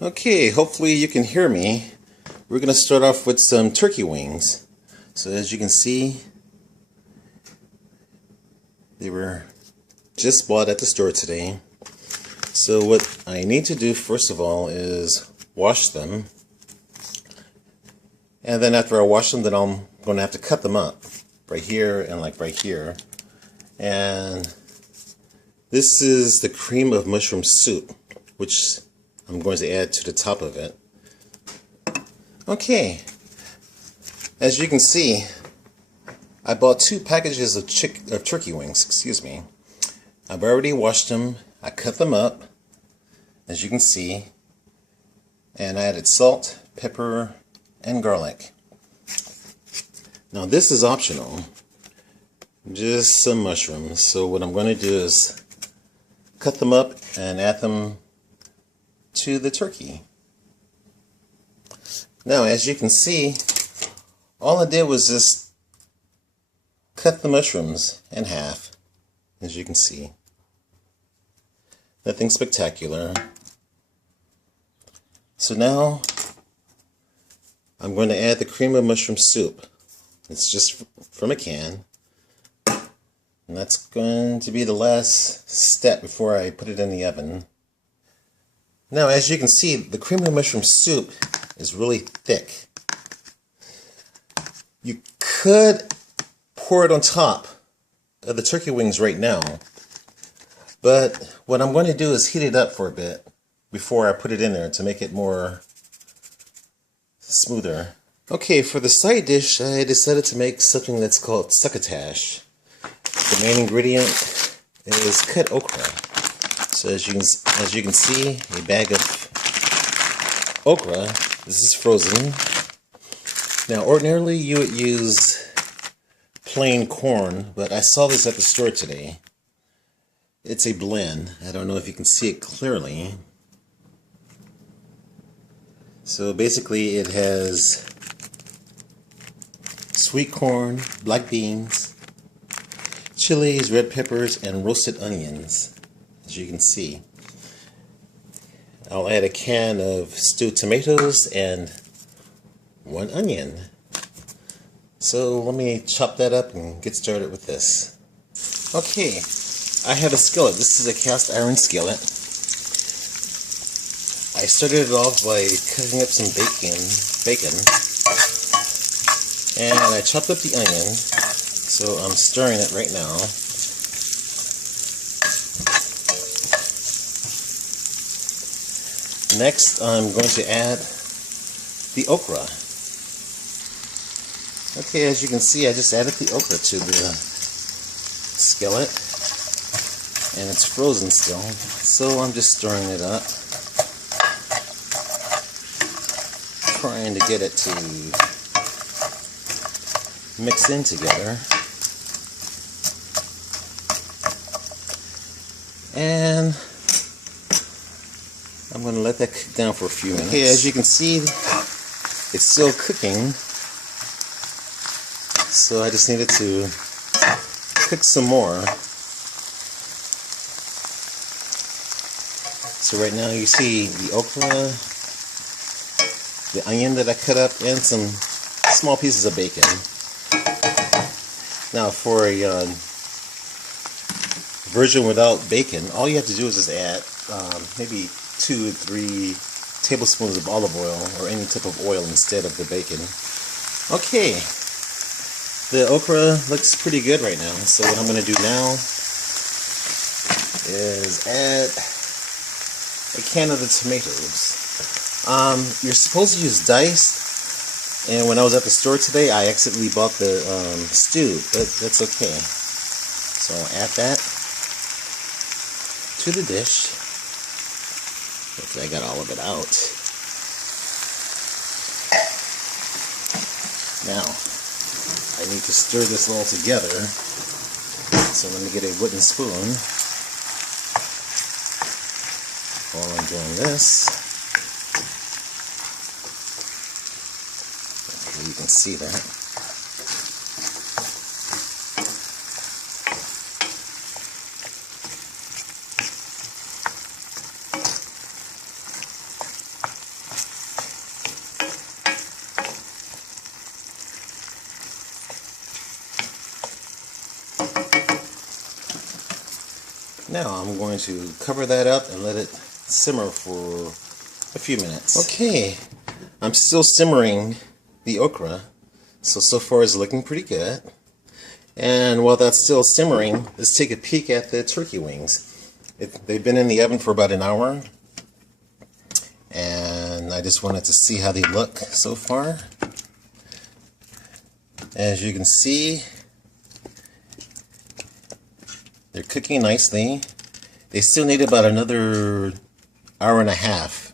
Okay, hopefully you can hear me. We're going to start off with some turkey wings. So as you can see, they were just bought at the store today. So what I need to do first of all is wash them. And then after I wash them, then I'm going to have to cut them up. Right here and like right here. And this is the cream of mushroom soup, which I'm going to add to the top of it. Okay, as you can see, I bought 2 packages of turkey wings, excuse me. I've already washed them, I cut them up, as you can see, and I added salt, pepper, and garlic. Now this is optional, just some mushrooms. So what I'm going to do is cut them up and add them to the turkey. Now as you can see, all I did was just cut the mushrooms in half, as you can see. Nothing spectacular. So now I'm going to add the cream of mushroom soup. It's just from a can. And that's going to be the last step before I put it in the oven. Now, as you can see, the cream of mushroom soup is really thick. You could pour it on top of the turkey wings right now, but what I'm going to do is heat it up for a bit before I put it in there to make it more smoother. Okay, for the side dish, I decided to make something that's called succotash. The main ingredient is cut okra. So as you can see, a bag of okra. This is frozen. Now ordinarily you would use plain corn, but I saw this at the store today. It's a blend. I don't know if you can see it clearly. So basically it has sweet corn, black beans, chilies, red peppers, and roasted onions, as you can see. I'll add a can of stewed tomatoes and 1 onion. So let me chop that up and get started with this. Okay, I have a skillet. This is a cast iron skillet. I started it off by cutting up some bacon, and I chopped up the onion, so I'm stirring it right now. Next, I'm going to add the okra. Okay, as you can see, I just added the okra to the skillet, and it's frozen still, so I'm just stirring it up, trying to get it to mix in together. And I'm going to let that cook down for a few minutes. Okay, as you can see, it's still cooking. So I just needed to cook some more. So right now you see the okra, the onion that I cut up, and some small pieces of bacon. Now for a version without bacon, all you have to do is just add maybe 2 or 3 tablespoons of olive oil or any type of oil instead of the bacon. Okay, the okra looks pretty good right now, so what I'm going to do now is add a can of the tomatoes. You're supposed to use diced, and when I was at the store today I accidentally bought the stewed, but that's okay. So I'll add that to the dish. Hopefully I got all of it out. Now, I need to stir this all together. So let me get a wooden spoon while I'm doing this. Hopefully you can see that. Now I'm going to cover that up and let it simmer for a few minutes. Okay, I'm still simmering the okra, so far it's looking pretty good. And while that's still simmering, let's take a peek at the turkey wings. They've been in the oven for about an hour, and I just wanted to see how they look so far. As you can see, they're cooking nicely. They still need about another hour and a half.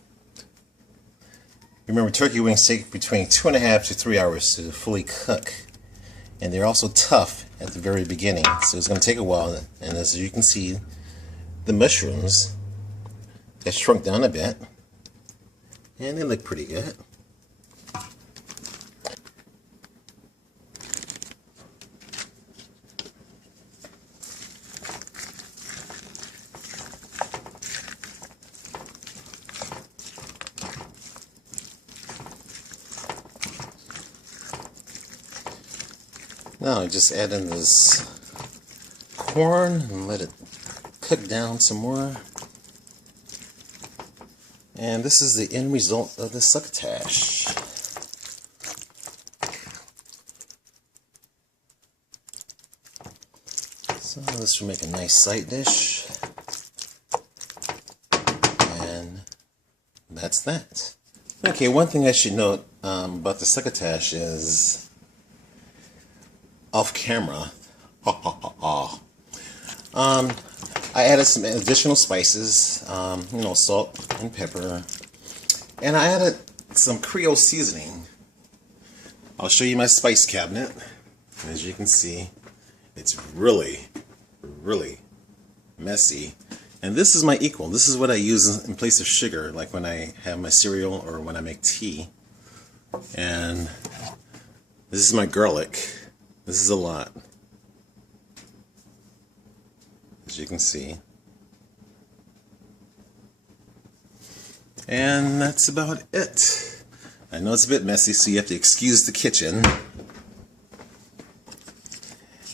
Remember, turkey wings take between 2.5 to 3 hours to fully cook. And they're also tough at the very beginning, so it's going to take a while. And as you can see, the mushrooms have shrunk down a bit, and they look pretty good. Now I just add in this corn and let it cook down some more. And this is the end result of the succotash. So this will make a nice side dish. And that's that. Okay, one thing I should note about the succotash is off camera. I added some additional spices, salt and pepper, and I added some Creole seasoning. I'll show you my spice cabinet. As you can see, it's really, really messy. And this is my equal. This is what I use in place of sugar, like when I have my cereal or when I make tea. And this is my garlic. This is a lot, as you can see. And that's about it. I know it's a bit messy, so you have to excuse the kitchen.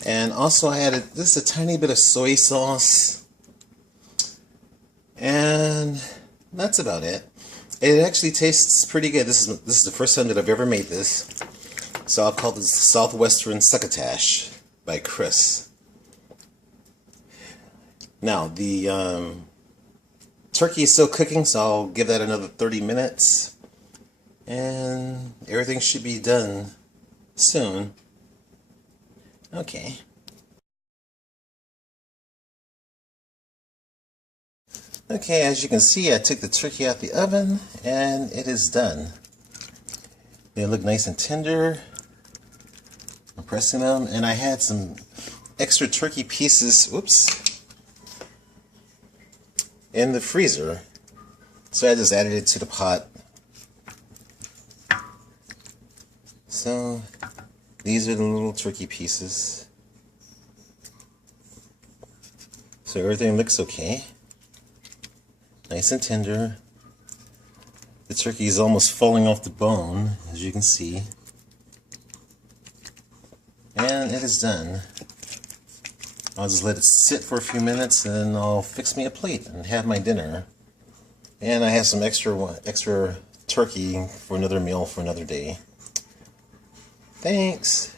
And also I added just a tiny bit of soy sauce. And that's about it. It actually tastes pretty good. This is the first time that I've ever made this. So I'll call this Southwestern Succotash by Chris. Now the turkey is still cooking, so I'll give that another 30 minutes. And everything should be done soon. Okay. Okay, as you can see, I took the turkey out the oven and it is done. They look nice and tender. I'm pressing them, and I had some extra turkey pieces, in the freezer. So I just added it to the pot. So these are the little turkey pieces. So everything looks okay. Nice and tender. The turkey is almost falling off the bone, as you can see. And it is done. I'll just let it sit for a few minutes and then I'll fix me a plate and have my dinner. And I have some extra turkey for another meal for another day. Thanks.